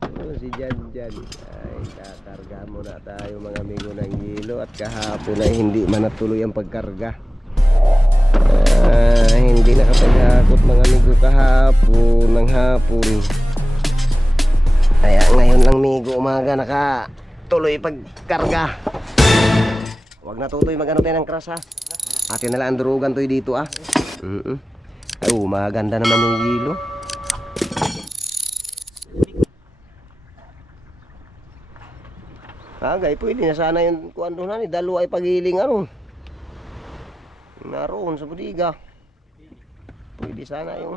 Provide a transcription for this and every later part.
Oh, si Jan Jan. Ay, kakarga muna tayo mga amigo ng hilo at kahapon ay hindi man natuloy ang pagkarga. Ah, hindi nakapaghakot mga amigo kahapon ng hapon. Kaya ngayon lang migo umaga nakatuloy pagkarga. Huwag na tutoy magano tayo ng kras ha. Atin na lang ang durugan to'y dito ah. Mm -mm. Oh, maganda naman yung hilo. Agay, pwede na sana yung kuwan doon ni dalawa ay pagiling ano. Naroon sa budiga. Pwede sana yung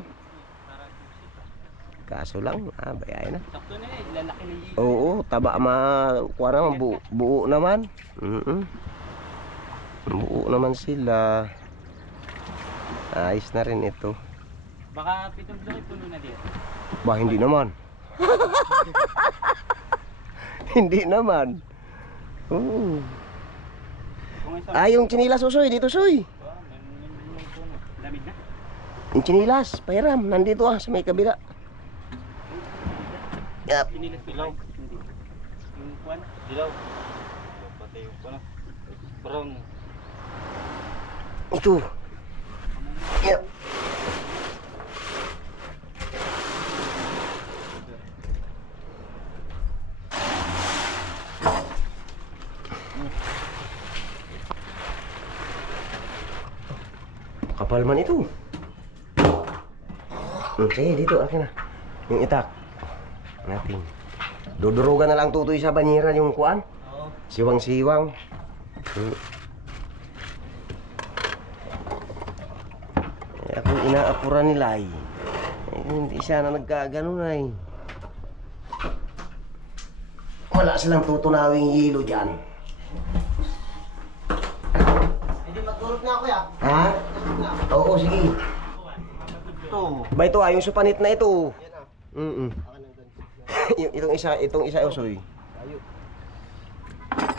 Kaso lang, ah, bayay na. Sakto na eh, lalaki na yung Oo, taba ma kuha naman bu, buo naman. Mm Buo naman sila. Ayos na rin ito. Baka pitong bloke puno na dito. Ba hindi naman. hindi naman. Oo. Isa, Ah, yung chinilas usoy dito soy. oh, may puno. Lamig na. Yung chinilas, pairam, nandito ah, sa may kabila. Yap. Pinilas dilaw. Hindi. Yung kuwan. Dilaw. Pati yung kuwan. Brown. Ito. Yap. Kapal man ito. Sige, dito, akin na. Yung itak. Natin. Dudurugan na lang tutoy sa banyera yung kuan. Siwang-siwang. Hmm. Eh, ako inaapura nila ay. Eh, hindi siya na nagkaganon ay. Wala silang tutunawing hilo dyan. Hindi magdurot na ako ya. Ha? Oo, sige. Ito. Ba ito ah, yung supanit na ito. Mm yung, itong isa, itong isa usoy.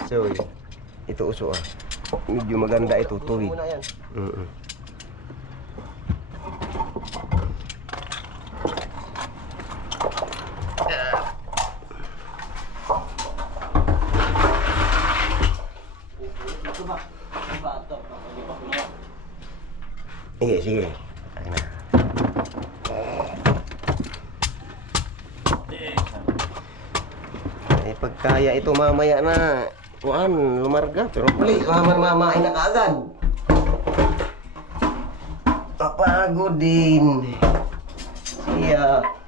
So, ito uso ah. Medyo maganda ito, tuwid. Mm Ito ba? Ito ba? Ito. Hindi pa puno. Sige, sige. Ayun na. Eh, pagkaya ito mamaya na, kuan, lumarga. Pero pali, maman mamain na kaagad. Papagod din. Siya. Nausoy.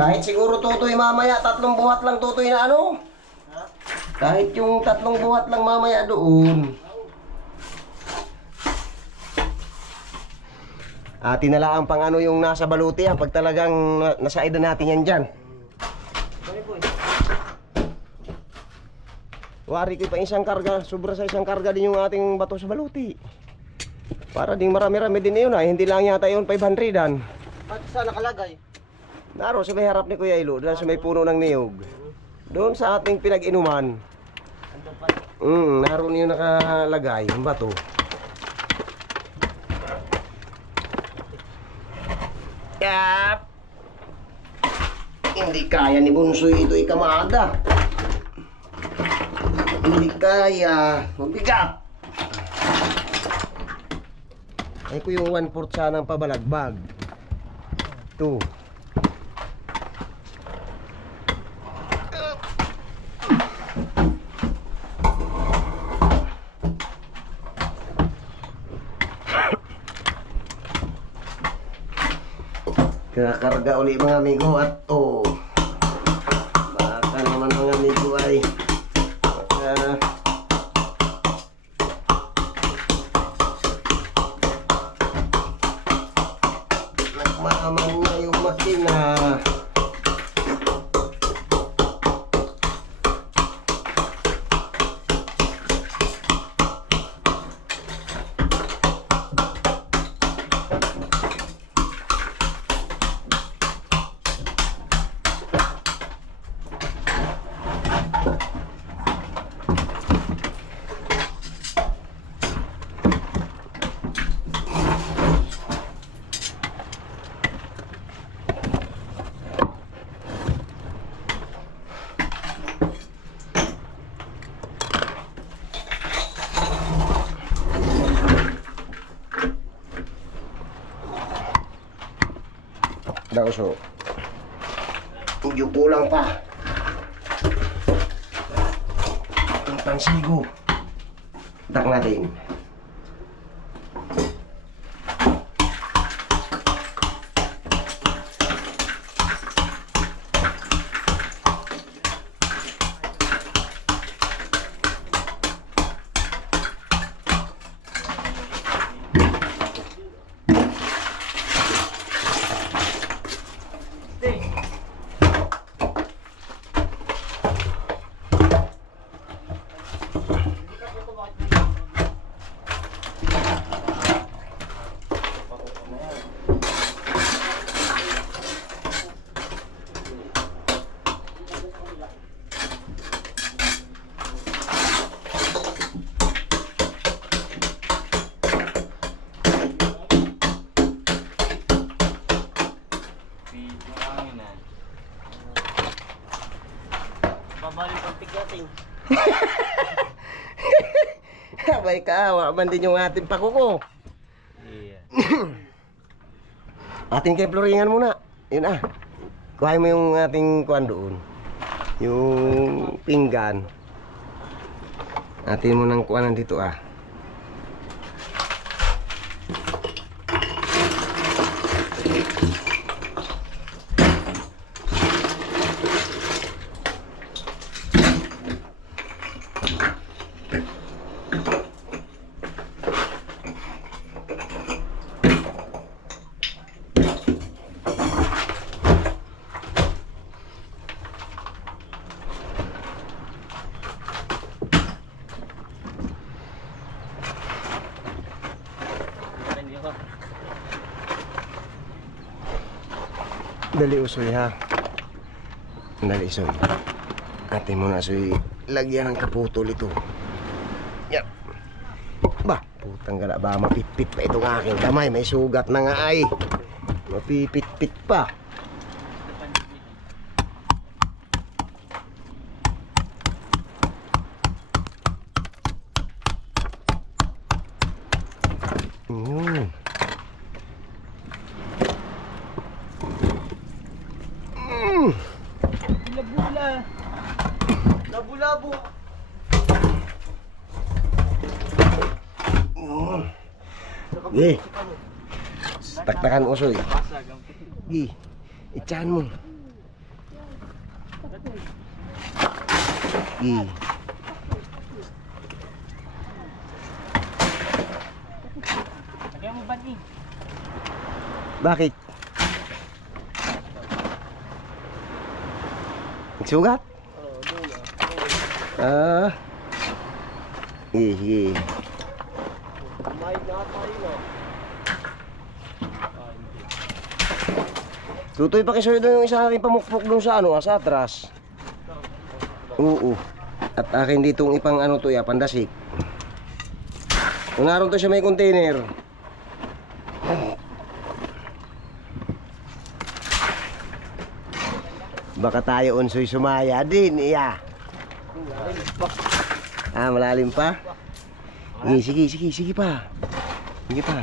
Kahit siguro tutoy mamaya, tatlong buhat lang tutoy na ano? Kahit yung tatlong buhat lang mamaya doon. Ah, tinalaan pang ano yung nasa baluti ah, pag talagang na- nasa edad natin yan dyan. Wari ko pa isang karga, sobra sa isang karga din yung ating bato sa baluti. Para ding marami-rami din yun ah, hindi lang yata yun 500 an. Ba't saan nakalagay? Naroon sa may harap ni Kuya Ilo, doon sa may puno ng niyog. Doon sa ating pinag-inuman. Mm, naroon yung nakalagay, yung bato. Yap! Hindi kaya ni Bunso ito eh, ikamada. Hindi kaya. Mabigat! Ay ko yung 1 fourth sana ang pabalagbag. 2 Nakakarga uli mga amigo at oh Dauso. Medyo kulang pa. Ang pansigo. Tak natin. Abay ka, man din yung ating pakuko. Iya. Ating kay Floringan muna. Yun ah. Kuhain mo yung ating kuhan doon. Yung pinggan. Atin mo ng kuhanan dito ah. Dali usoy ha. Dali usoy. Atin mo na usoy. Lagyan ng kaputol ito. Yan. Ba, putang gala ba mapitpit pa itong aking kamay. May sugat na nga ay. Mapipitpit pa. Yun. Mm. Bula-bula. Labo-labo. Yun. Gi. Taktakan usoy. Pasag ang Gi. Itsahan mo. Gi. Lagyan mo ba ni? Bakit? Nagsugat? Ah. Sige, sige. Tutoy pa kisoy doon yung isa aking pamukpok doon sa ano, ah, sa atras. Oo. At akin ditong ipang ano to ya, pandasik. Kung to siya may container. Baka tayo unsoy sumaya din, iya. Ah, malalim pa? Sige, sige, sige, sige pa. Sige pa.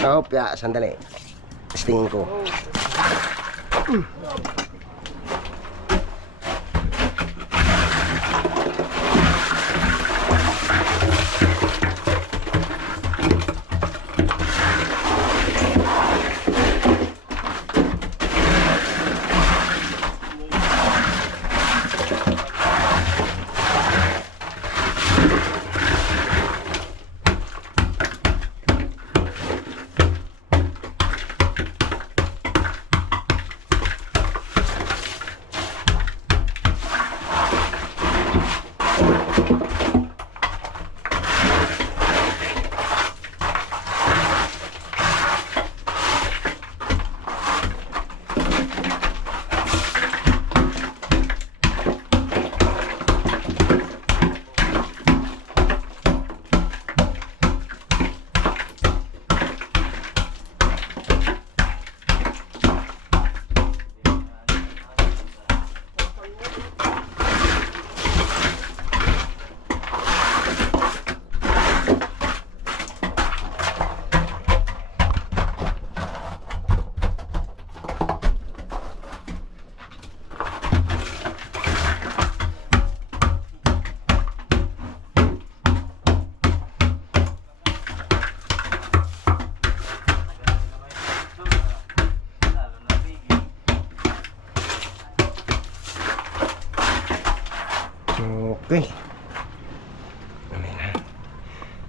Oh, ya, sandali. Testingin ko. Okay. Amin na.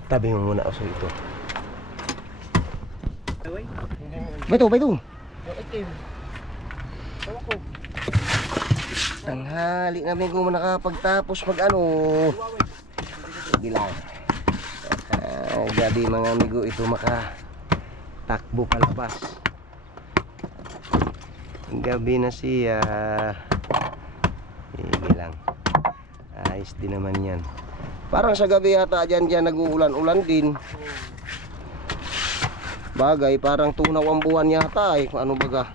Tabi mo muna ako. Ba ito, ba ito? Yung itim. Tawa ko. Tanghali namin kung nakapagtapos mag ano. Sige lang. Ah, gabi mga amigo ito maka takbo palabas. Gabi na siya. Sige lang. Ayos din naman yan. Parang sa gabi yata dyan dyan nag-uulan-ulan din. Bagay, parang tunaw ang buwan yata eh. Ano baga.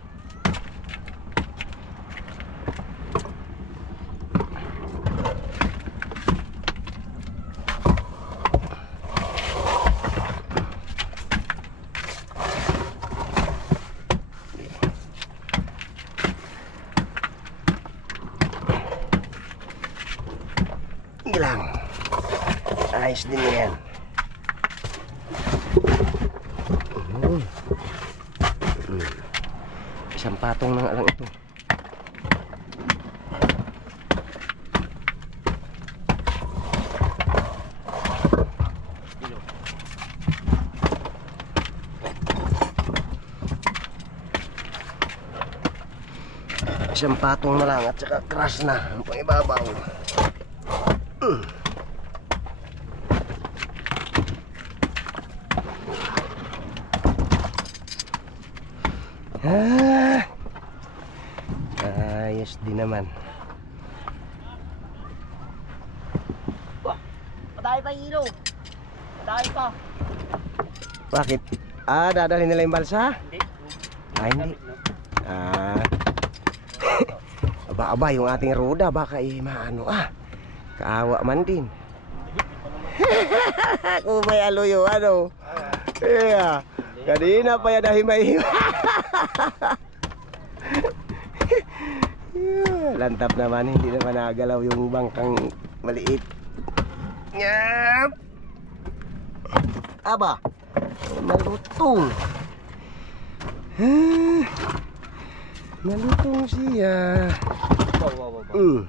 Sige lang. Ayos din yan. Mm. Mm. Isang patong na lang ito. Isang patong na lang at saka crush na ang pangibabaw. Ah. Ayos din naman. Patay pa ilo. Patay pa. Bakit? Ah, dadalhin nila yung balsa? Hindi. Ah, hindi. Ah. aba, aba, yung ating roda, baka eh, maano ah. Kaawa man din. Kung may aluyo, ano? Yeah. Kanina pa yan nahimay Lantap naman, hindi naman nagalaw yung bangkang maliit. Nyap! Aba, Nalutong. Nalutong siya. Wow, wow. wow. Mm.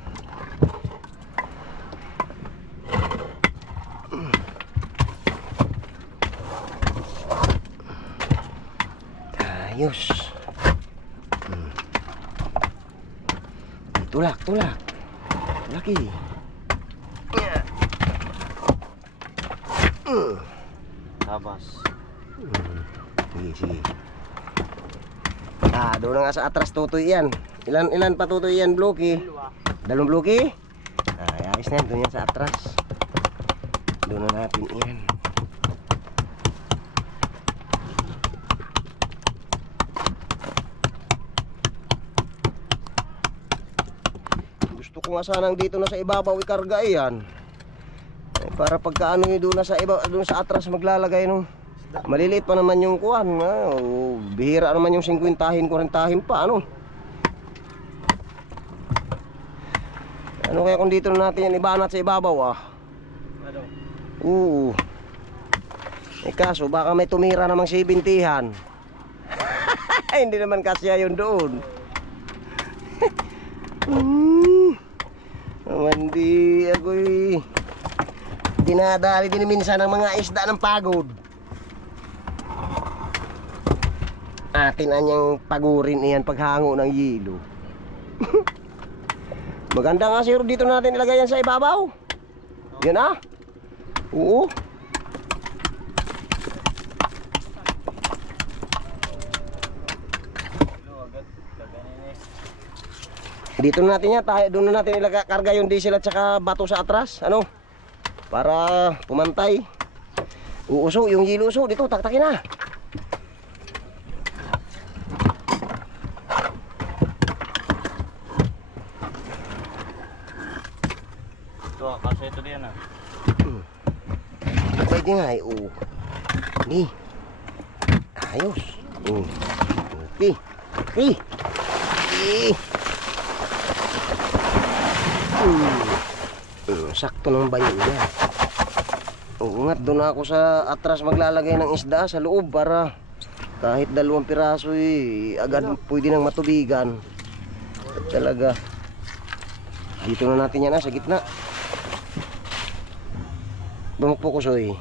Ayos. Mm. Tulak, tulak. Laki. Mm. Tabas. Sige, sige. Ah, doon nga sa atras tutoy yan. Ilan ilan pa tutoy yan, Bloki? Dalawang Bloki? Ah, ayos na yan. Doon yan sa atras. Doon na natin yan. Nga sanang dito na sa ibabaw ikarga yan. Eh, para pagka ano yun doon na sa iba, doon sa atras maglalagay nung Maliliit pa naman yung kuan, ah, o, bihira naman yung 50 40 pa, ano? Ano kaya kung dito na natin yan ibanat sa ibabaw, ah? Ano? Oo. Eh kaso, baka may tumira namang 70-han. Hindi naman kasya yun doon. hmm. Naman di ako'y dinadali din minsan ng mga isda ng pagod. Atin anyang pagurin iyan paghango ng yelo. Maganda nga siguro dito natin ilagay yan sa ibabaw. Yan ah. Oo. Lo, agad. Gaganin eh. Dito na natin yan, tayo, doon na natin ilakarga yung diesel at saka bato sa atras, ano? Para pumantay. Uuso, yung uso, dito, taktakin na. Ito, kasi ito diyan ah. Pwede nga eh, oo. Ni. Ayos. Mm. Okay. Okay. Okay. Mm. Mm, sakto ng bayo yan. Oo nga, doon ako sa atras maglalagay ng isda sa loob para kahit dalawang piraso eh, agad pwede nang matubigan. At talaga. Dito na natin yan ah, sa gitna. Bumukpo ko soy.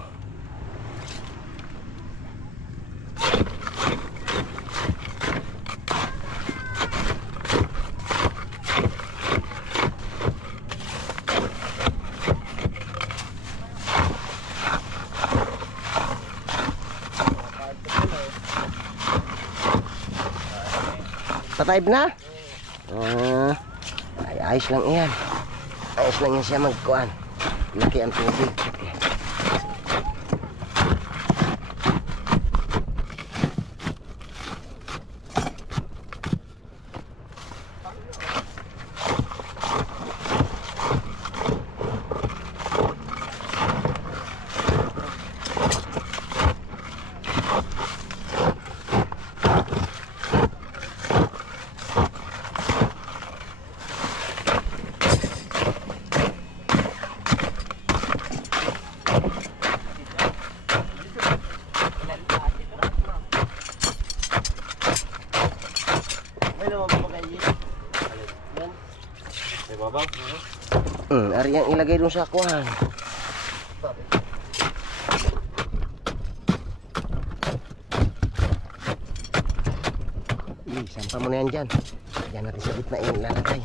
Patayib na? Ah, ay, ayos lang yan. Ayos lang yan siya magkuhan. Laki ang tubig. Hmm, ari yang ilagay dun sa kuhan. Ih, sampah mo na yan dyan. Yan natin sa gitna yung lalagay.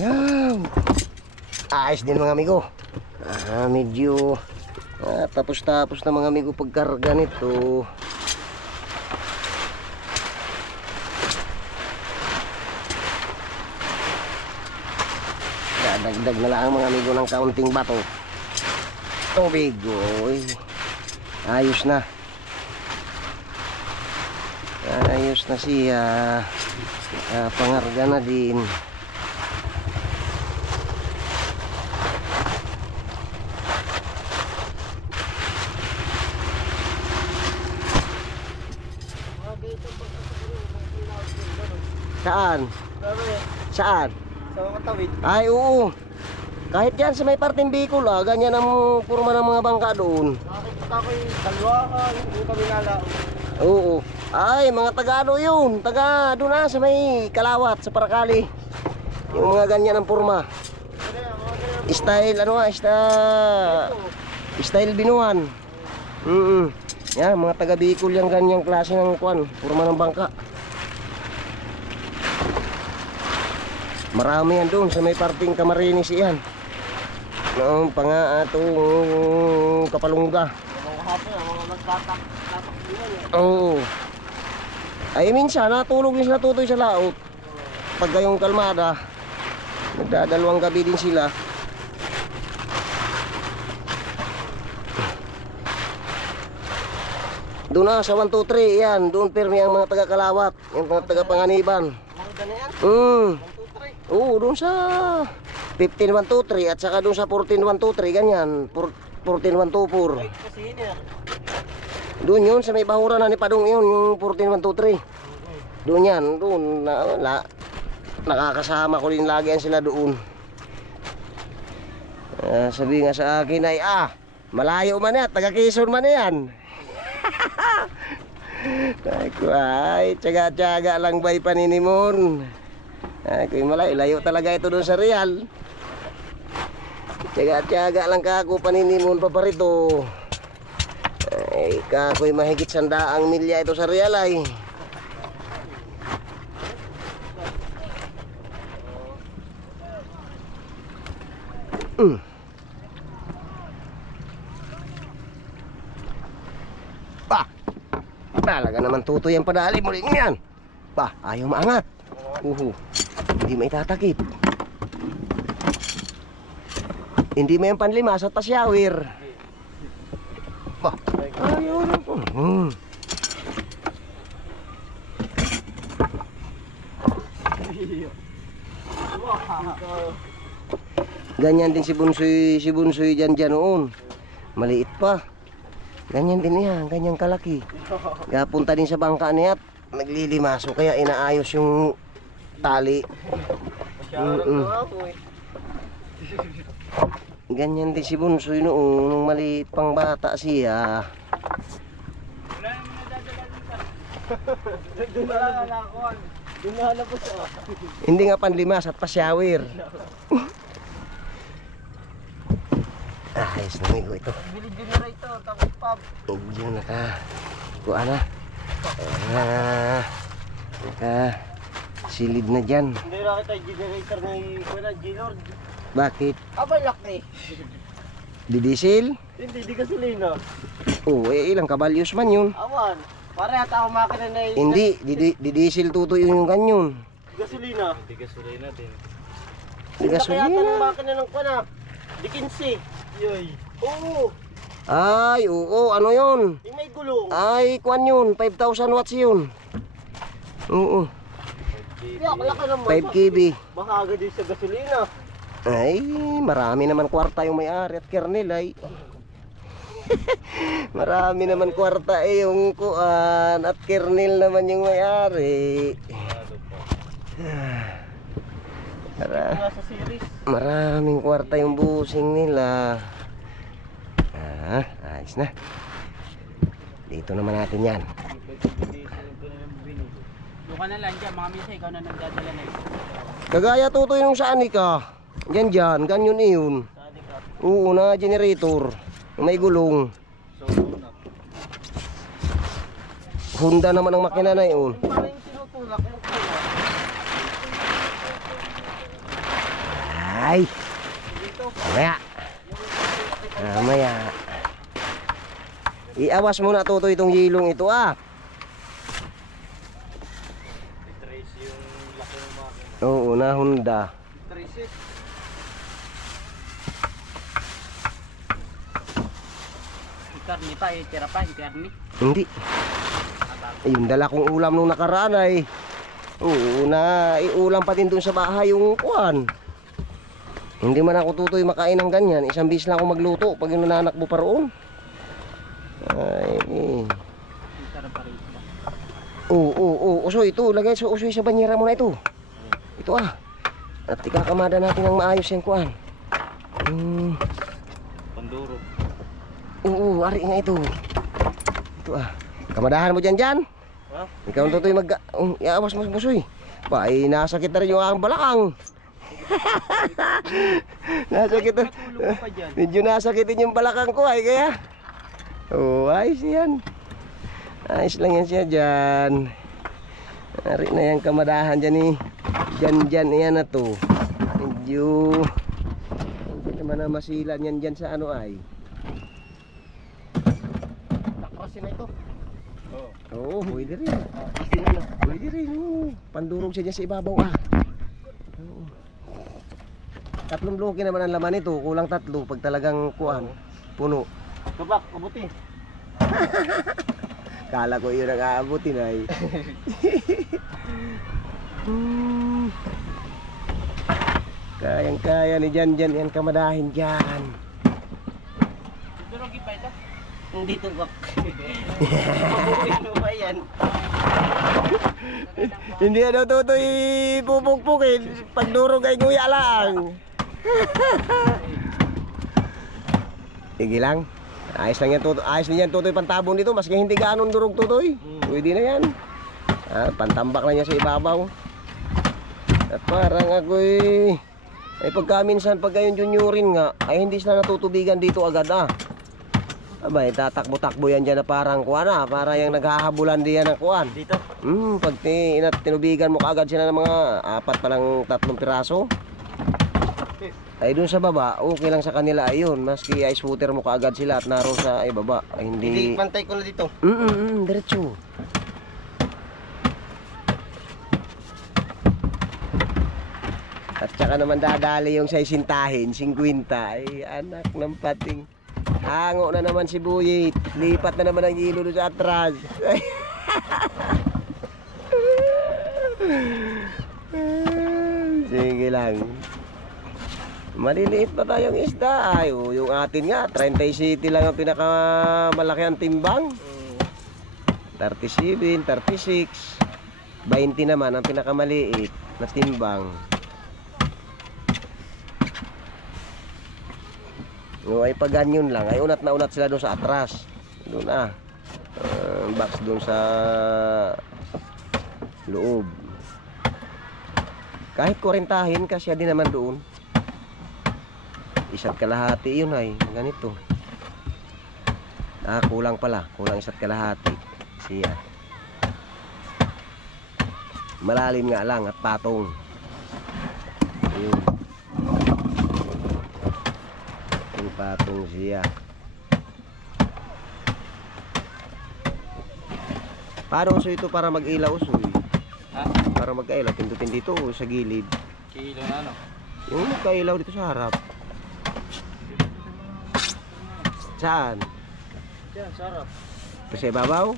Yan. Ayos din mga amigo. Ah, medyo ah, tapos-tapos na mga amigo pagkarga nito. Dadagdag na lang mga amigo ng kaunting bato. Tubig, oy. Ayos na. Ayos na siya. Ah, pangarga na din. Saan? Saan? sa mga tawid. Ay, oo. Kahit yan sa may parting Bicol ah, ganyan ang purma ng mga bangka doon. Nakakita ko yung kalwakan, yung kami nalao. Oo. Ay, mga taga ano yun? Taga doon na sa may Kalawat, sa Parakali. Yung mga ganyan ang purma. Style, ano nga, style, style binuan. Mm Yan, mga taga Bicol yung ganyang klase ng kwan, purma ng bangka. Marami yan doon sa may parting Camarines yan. Noong panga atong kapalungga. Oo. Ay minsan natulog din sila tutoy sa laot. Pag gayong kalmada, nagdadalawang gabi din sila. Doon na sa 1, 2, 3, yan. Doon pirmi ang mga taga-kalawat. Yung mga taga-panganiban. Mga Oo, doon sa 15, 1, 2, 3 at saka doon sa 14, 1, 2, 3, ganyan. Por- 14, 1, 2, 4. Ay, kasi yun eh. Doon yun, sa may bahura na ni Padong yun, yung 14, 1, 2, 3. Doon yan, doon, na, na, nakakasama ko din lagi yan sila doon. Ah, sabi nga sa akin ay, ah, malayo man yan, taga Quezon man yan. Ay tsaga-tsaga lang ba'y paninimon? Ay malayo, layo talaga ito doon sa Real. Tsaga-tsaga lang ka ako paninimon pa pa rito. Ay, kakoy mahigit sandaang milya ito sa Real ay. Mm. Pa! Talaga naman tutoy ang padali mo rin yan. Pa, ayaw maangat. Uhu. Hindi may tatakip. Hindi may ang panlimas at pasyawir. Ba, ayaw na po. Hmm. Ganyan din si Bunsoy, si Bunsoy dyan dyan noon. Maliit pa. Ganyan din yan, ganyan kalaki. Kaya punta din sa bangka niya at naglilimaso kaya inaayos yung tali. Mm-mm. Ganyan din si Bunsoy noon, nung maliit pang bata siya. Doon na lang nakakuhan. Doon na halabos ako. Hindi nga panlimas at pasyawir. ah, ayos na migo ito. Bili generator, tapos pub. Medyo naka... Kuha na. Ah, naka... Silid na dyan. Hindi na kita yung generator ni Kuya G-Lord. Bakit? Abay, laki. Didisil? Hindi, di gasolina. Oo, eh, ilang kabalyos man yun. Awan. Para yata ang makina na yung Hindi, didi, didisil tutoy yung ganyan. gasolina. Hindi gasolina din. Di Kaya yata ng gasolina. makina ng kuna. Di 15. Yoy. Oo. Ay, oo, ano yun? Yung may gulong. Ay, kwan yun, 5,000 watts yun. Oo, Naman. 5 kb. Bahaga din sa gasolina. Ay, marami naman kwarta yung may-ari at kernel ay. marami naman kwarta eh yung kuan at kernel naman yung may-ari. Series. maraming kwarta yung busing nila. Ah, ayos na. Dito naman natin yan. Ka na lang dyan, mga misa, ikaw na nagdadala na yun. Kagaya tutoy nung saan ka. Yan dyan, ganyan iyon. Sadi ka. Oo, na generator. May gulong. So, na. Honda naman ang makina na yun. Parang tinutulak mo kaya. Ay, mamaya. Mamaya. Iawas muna tuto itong yilong ito ah. Trace yung laki ng makina. Oo, na Honda. Trace it. Karni pa, eh, tira pa, karni. Hindi. Ayun, dala kong ulam nung nakaraan ay. Oo, na iulam pa din dun sa bahay yung kuan. Hindi man ako tutoy makain ng ganyan. Isang bis lang ako magluto pag yung nananakbo pa roon. Ay, eh. Oo, oo, oo. Usoy, ito. Lagay sa usoy sa banyera mo na ito. Ito ah. At ikakamada natin ng maayos yung kuan. Hmm. Panduro. Oo, ari nga ito. Ito ah. Kamadahan mo dyan dyan. Ha? Ikaw ang tutoy mag... Um, iawas mo busoy. Pa, ay nasakit na rin yung aking balakang. nasakit na. Medyo nasakitin yung balakang ko ay kaya. Oo, ayos yan. Ayos lang yan siya dyan. Ari na yan kamadahan dyan eh. Dyan dyan yan na to. Medyo... Hindi naman na masilan yan dyan sa ano ay. Takrasin na ito. Oo. Oo, pwede rin. Pwede rin. Pandurog siya dyan sa ibabaw ah. Oo. Tatlong bloke naman ang laman nito, kulang tatlo pag talagang kuan, puno. Kabak, kabuti. Kala ko yun ang aabutin ay. Kayang-kaya ni Jan Jan yan kamadahin dyan. Pero pa ito. Hindi bak. Ano yan? Hindi daw tutoy pupukpukin. Pagdurog ay guya lang. Sige lang. Ayos lang yan tutoy. Ayos din yan tutoy pantabon dito. Maski hindi gaanong durog tutoy. Pwede na yan. Ah, pantambak lang niya sa ibabaw. At parang ako'y... Ay pagka minsan pag kayong juniorin nga, ay hindi sila natutubigan dito agad ah. Abay, tatakbo-takbo yan dyan na parang kuwan ah. Para yung naghahabulan diyan ng kuwan. Dito. Hmm, pag tinubigan mo kaagad sila ng mga apat pa lang tatlong piraso. Ay doon sa baba, okay lang sa kanila ayun. Maski ice water mo kaagad sila at naroon sa ay baba. Ay Hindi hindi. pantay ko na dito. Mm, mm, mm, diretso. At saka naman dadali yung sa isintahin, 50. Ay, anak ng pating. Hango na naman si Buyit. Lipat na naman ang doon sa atras. Sige lang. Maliliit pa tayong isda. Ay, oh, yung atin nga, 30 city lang ang pinakamalaki ang timbang. 37, 36. 20 naman ang pinakamaliit na timbang. O ay pag ganyan lang, ay unat na unat sila doon sa atras. Doon na. Ah, box doon sa loob. Kahit kurentahin, kasya din naman doon. Isa't kalahati yun ay, ganito. Ah, kulang pala. Kulang isa't kalahati. Siya. Malalim nga lang at patong. Ayun. Yung patong siya. Paano uso ito para mag-ilaw uso? Ha? Para mag-ilaw, pindutin dito sa gilid. Kilo na ano? Yung magkailaw dito sa harap. Saan? Diyan, sarap. Sa ibabaw?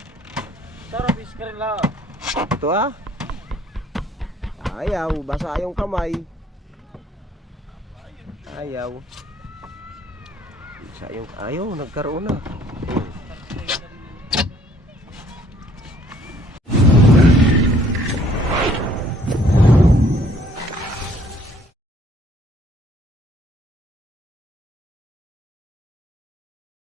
Sarap iskrin lang. Ito ah. Ayaw, basa yung kamay. Ayaw. Sa yung ayaw, nagkaroon na.